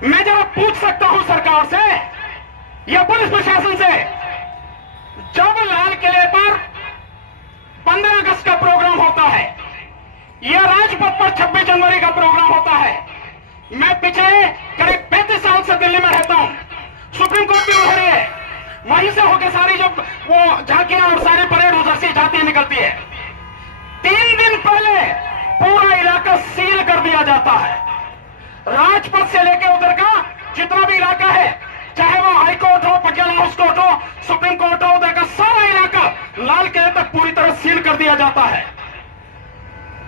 मैं जरा पूछ सकता हूं सरकार से या पुलिस प्रशासन से, जब लाल किले पर 15 अगस्त का प्रोग्राम होता है या राजपथ पर 26 जनवरी का प्रोग्राम होता है, मैं पिछले करीब 35 साल से दिल्ली में रहता हूं, सुप्रीम कोर्ट भी उधर है, वहीं से होकर सारी जब वो झांकियां और सारे परेड उधर से जाती निकलती है। 3 दिन पहले पूरा इलाका सील कर दिया जाता है। राजपथ से लेकर उधर का जितना भी इलाका है, चाहे वो हाई कोर्ट हो, पटियाला हाउस कोर्ट हो, सुप्रीम कोर्ट हो, उधर का सारा इलाका लाल किले तक पूरी तरह सील कर दिया जाता है।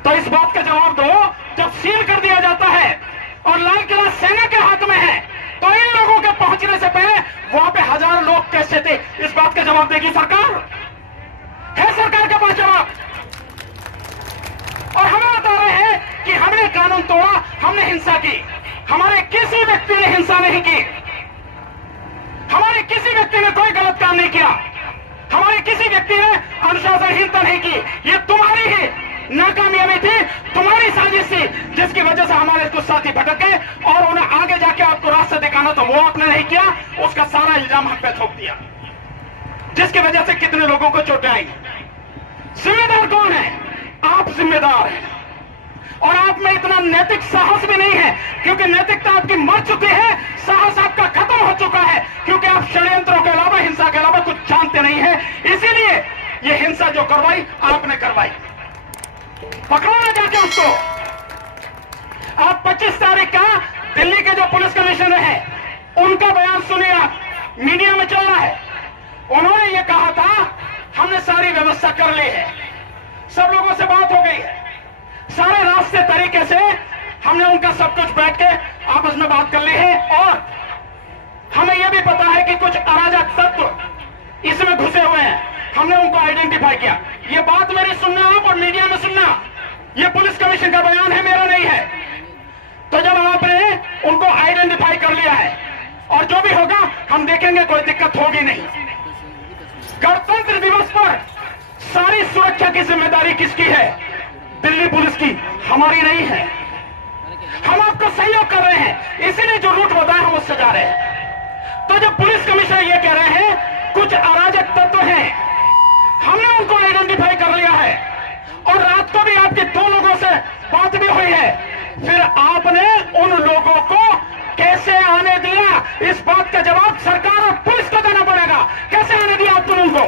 तो इस बात का जवाब दो, जब सील कर दिया जाता है और लाल किला सेना के हाथ में है, तो इन लोगों के पहुंचने से पहले वहां पे हजारों लोग कैसे थे? इस बात का जवाब देगी सरकार? है सरकार के पास जवाब? और हमें बता रहे हैं कि हमने कानून तोड़ा, हमने हिंसा की। हमारे किसी व्यक्ति ने हिंसा नहीं की, हमारे किसी व्यक्ति ने कोई गलत काम नहीं किया, हमारे किसी व्यक्ति ने अनुशासनहीनता नहीं की। ये तुम्हारी ही नाकामयाबी थी, तुम्हारी साजिश थी, जिसकी वजह से हमारे कुछ साथी भटक गए और उन्हें आगे जाके आपको रास्ता दिखाना तो वो आपने नहीं किया, उसका सारा इल्जाम हम पे थोप दिया, जिसकी वजह से कितने लोगों को चोटें आई। जिम्मेदार कौन है? आप जिम्मेदार हैं। और आप में इतना नैतिक साहस भी नहीं है, क्योंकि नैतिकता आपकी मर चुकी है, साहस आपका खत्म हो चुका है, क्योंकि आप षड्यंत्रों के अलावा, हिंसा के अलावा कुछ जानते नहीं है। इसीलिए ये हिंसा जो करवाई आपने करवाई, पकड़ोना जाके उसको। आप 25 तारीख का दिल्ली के जो पुलिस कमिश्नर हैं उनका बयान सुनिए, आप मीडिया में चल रहा है। उन्होंने ये कहा था हमने सारी व्यवस्था कर ली है, सब लोगों से बात हो गई है, सारे रास्ते तरीके से हमने उनका सब कुछ बैठ के आपस में बात कर ली है, और हमें यह भी पता है कि कुछ अराजक तत्व इसमें घुसे हुए हैं, हमने उनको आइडेंटिफाई किया। ये बात मेरी सुनना आप और मीडिया में सुनना, ये पुलिस कमिश्नर का बयान है, मेरा नहीं है। तो जब आपने उनको आइडेंटिफाई कर लिया है और जो भी होगा हम देखेंगे, कोई दिक्कत होगी नहीं। गणतंत्र दिवस पर सारी सुरक्षा की जिम्मेदारी किसकी है? दिल्ली पुलिस की, हमारी नहीं है। हम आपको सहयोग कर रहे हैं, इसीलिए जो रूट बताया हम उससे जा रहे हैं। तो जब पुलिस कमिश्नर ये कह रहे हैं कुछ अराजक तत्व हैं, हमने उनको आइडेंटिफाई कर लिया है और रात को भी आपके 2 लोगों से बात भी हुई है, फिर आपने उन लोगों को कैसे आने दिया? इस बात का जवाब सरकार और पुलिस को देना पड़ेगा। कैसे आने दिया आपने उनको?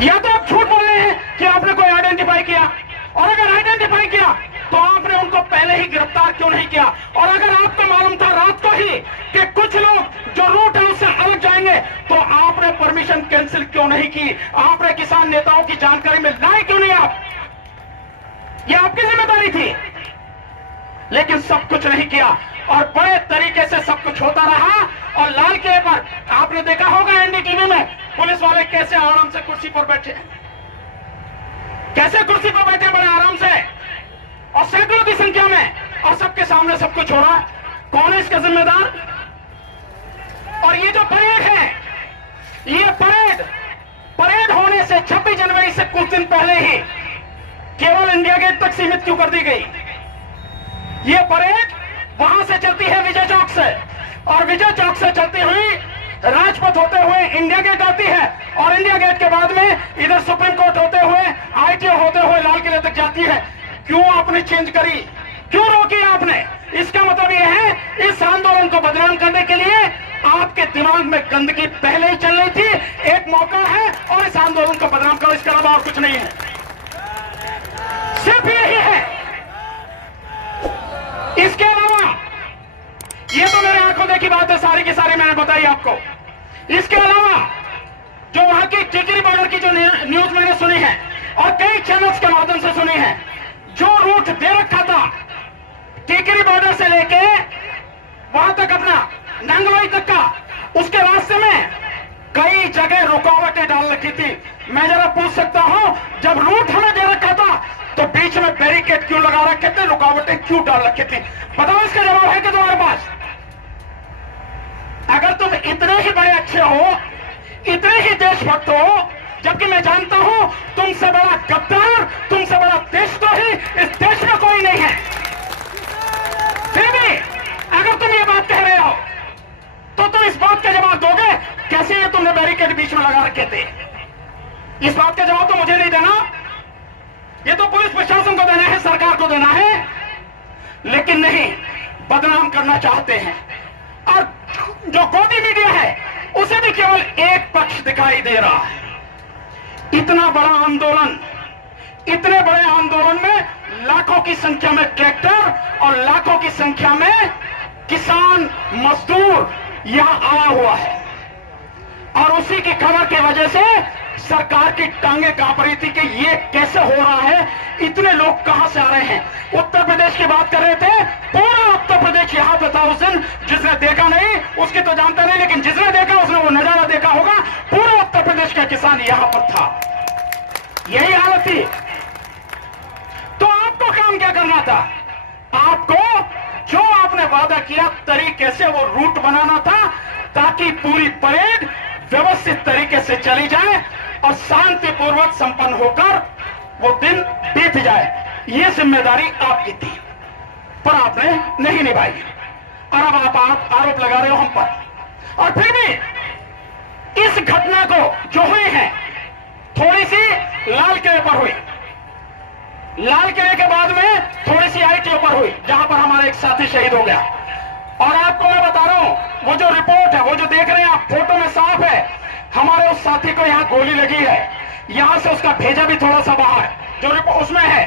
या तो आप झूठ बोल रहे हैं कि आपने कोई आइडेंटिफाई किया, और अगर आइडेंटिफाई किया तो आपने उनको पहले ही गिरफ्तार क्यों नहीं किया? और अगर आपको मालूम था रात को ही कि कुछ लोग जो रूट है उससे अलग जाएंगे, तो आपने परमिशन कैंसिल क्यों नहीं की? आपने किसान नेताओं की जानकारी में लाए क्यों नहीं? आप, ये आपकी जिम्मेदारी थी, लेकिन सब कुछ नहीं किया और बड़े तरीके से सब कुछ होता रहा। और लाल किले पर आपने देखा होगा एनडीटीवी में पुलिस वाले कैसे आराम से कुर्सी पर बैठे, कैसे कुर्सी पर बैठे बड़े आराम से, और सैकड़ों की संख्या में, और सबके सामने सब कुछ हो रहा है। कौन है इसका जिम्मेदार? और ये जो परेड है, ये परेड होने से 26 जनवरी से कुछ दिन पहले ही केवल इंडिया गेट तक सीमित क्यों कर दी गई? ये परेड वहां से चलती है विजय चौक से, और विजय चौक से चलती हुई राजपथ होते हुए इंडिया गेट आती है, और इंडिया गेट के बाद में इधर सुप्रीम कोर्ट होते हुए, आईटीओ होते हुए लाल किले तक जाती है। क्यों आपने चेंज करी? क्यों रोकी आपने? इसका मतलब यह है इस आंदोलन को बदनाम करने के लिए आपके दिमाग में गंदगी पहले ही चल रही थी। एक मौका है और इस आंदोलन को बदनाम करो, इसके अलावा और कुछ नहीं है, सिर्फ यही है। इसके अलावा ये तो मेरे आंखों देखी बात है, सारी की सारी मैंने बताई आपको। इसके अलावा जो वहां की टिकरी बॉर्डर की जो न्यूज मैंने सुनी है और कई चैनल्स के माध्यम से सुनी है, जो रूट दे रखा था टिकरी बॉर्डर से लेके वहां तक अपना नंगवाई तक का, उसके रास्ते में कई जगह रुकावटें डाल रखी थी। मैं जरा पूछ सकता हूं, जब रूट हमें दे रखा था तो बीच में बैरिकेड क्यों लगा रखे थे, रुकावटें क्यों डाल रखी थी? बताओ, इसका जवाब है कि तुम्हारे पास? अगर तुम इतने ही बड़े अच्छे हो, इतने ही देशभक्त हो, जबकि मैं जानता हूं तुमसे बड़ा गद्दार, तुमसे बड़ा देशद्रोही इस देश में कोई नहीं है। लेकिन नहीं, बदनाम करना चाहते हैं। और जो गोदी मीडिया है उसे भी केवल एक पक्ष दिखाई दे रहा है। इतना बड़ा आंदोलन, इतने बड़े आंदोलन में लाखों की संख्या में ट्रैक्टर और लाखों की संख्या में किसान मजदूर यहां आया हुआ है, और उसी की खबर की वजह से सरकार की टांगे कांप रही थी कि ये कैसे हो रहा है, इतने लोग कहां से आ रहे हैं। उत्तर प्रदेश की बात कर रहे थे, पूरा उत्तर प्रदेश यहां पे था उस दिन। जिसने देखा नहीं उसकी तो जानता नहीं, लेकिन जिसने देखा उसने वो नजारा देखा होगा। पूरा उत्तर प्रदेश का किसान यहां पर था, यही हालत थी। तो आपको काम क्या करना था? आपको जो आपने वादा किया तरीके से वो रूट बनाना था, ताकि पूरी परेड व्यवस्थित तरीके से चली जाए और शांतिपूर्वक संपन्न होकर वो दिन बीत जाए। ये जिम्मेदारी आपकी थी, पर आपने नहीं निभाई। और अब आप आरोप लगा रहे हो हम पर। और फिर भी इस घटना को जो हुई है, थोड़ी सी लाल किले पर हुई, लाल किले के बाद में थोड़ी सी आईटीओ पर हुई, जहां पर हमारा एक साथी शहीद हो गया। और आपको मैं बता रहा हूं, वो जो रिपोर्ट है, वो जो देख रहे हैं आप, फोटो में साफ है, हमारे उस साथी को यहां गोली लगी है। यहां से उसका भेजा भी थोड़ा सा बाहर, जो रिपोर्ट उसमें है।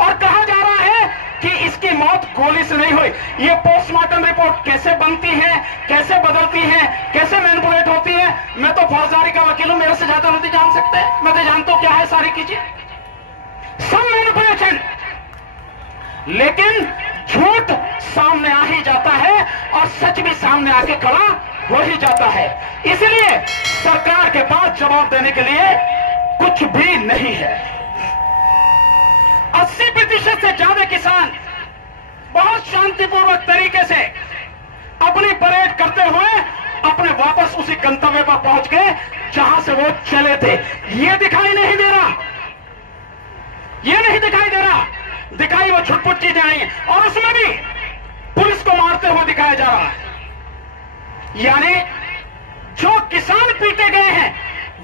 और कहा जा रहा है कि इसकी मौत गोली से नहीं हुई। ये पोस्टमार्टम रिपोर्ट कैसे बनती है, कैसे बदलती है, कैसे मैनिपुलेट होती है, मैं तो फौजदारी का वकील हूं, मेरे से ज्यादा नहीं जान सकते। मैं तो जानता हूं क्या है सारी कीजिए, सब मैनिपुलेशन। लेकिन झूठ सामने आ ही जाता है और सच भी सामने आके खड़ा हो ही जाता है। इसलिए सरकार के पास जवाब देने के लिए कुछ भी नहीं है। 80% से ज्यादा किसान बहुत शांतिपूर्वक तरीके से अपनी परेड करते हुए अपने वापस उसी गंतव्य पर पहुंच गए जहां से वो चले थे। ये दिखाई नहीं दे रहा, ये नहीं दिखाई दे रहा, दिखाई वो छुटपुट चीजें आई हैं। और उसमें भी पुलिस को मारते हुए दिखाया जा रहा है। यानी जो किसान पीटे गए हैं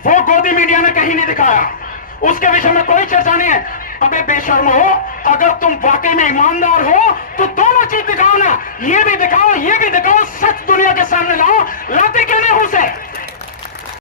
वो गोदी मीडिया ने कहीं नहीं दिखाया, उसके विषय में कोई चर्चा नहीं है। अबे बेशर्म हो, अगर तुम वाकई में ईमानदार हो तो दोनों चीज दिखाओ ना, ये भी दिखाओ, ये भी दिखाओ, सच दुनिया के सामने लाओ। लाते क्यों नहीं उसे?